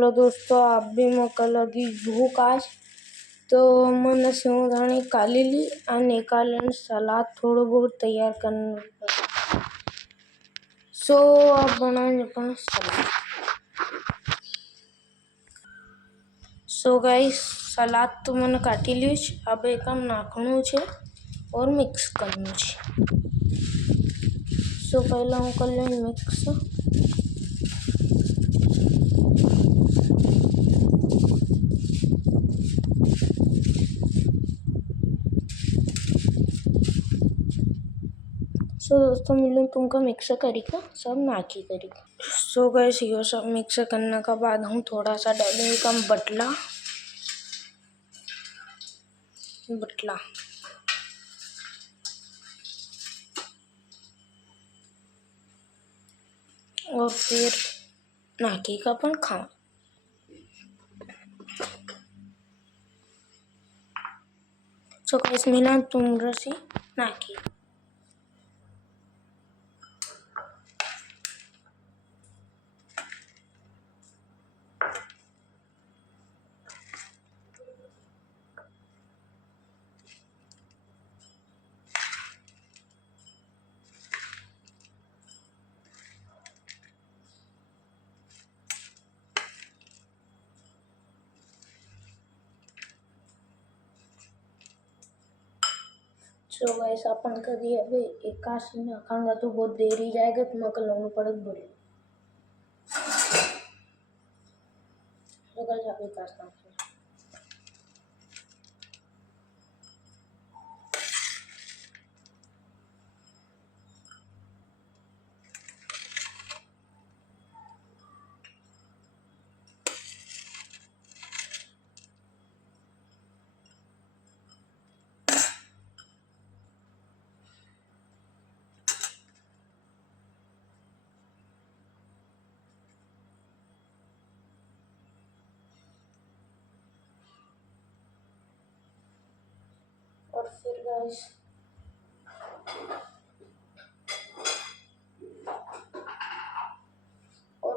हेलो दोस्तों, आप भी मौका लगी भूख आज तो मैंने सेवधाणी काली ली અને કાલીનું સલાડ થોડું બહુ તૈયાર કરવું પડે। સો આ બનાવીને પણ સલાડ। સો ગાઈસ સલાડ તો मैंने કાટી લ્યું છે। अब એકમ નાખવાનું છે और મિક્સ કરવાનું છે। સો પહેલા હું કરી લઉં મિક્સ। सो दोस्तों मिलूँ तुमको मिक्स करी का सब नाखी करी। सो गैस ये सब मिक्स करने के बाद हम थोड़ा सा डालेंगे कम बटला और फिर नाखी का पण खाओ। सो गैस मिला तुम रसी नाखी। सो गाइस अपन कभी अभी एकासी में खाऊंगा तो बहुत देर ही जाएगा तो मैं कल पड़क बोले। तो गाइस अभी काटता हूँ। और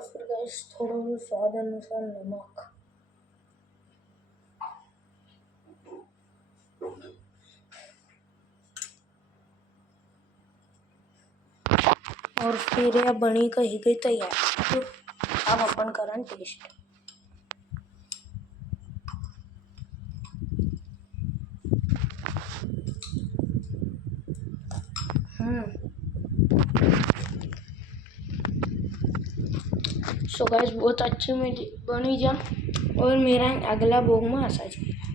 फिर गाइस थोड़ा स्वाद अनुसार नमक। और फिर यह बनी कही गई तैयार। तो अब अपन करन टेस्ट। सो गाइस बहुत अच्छी मेरी बनी जा और मेरा अगला भोग में आशा चाहिए।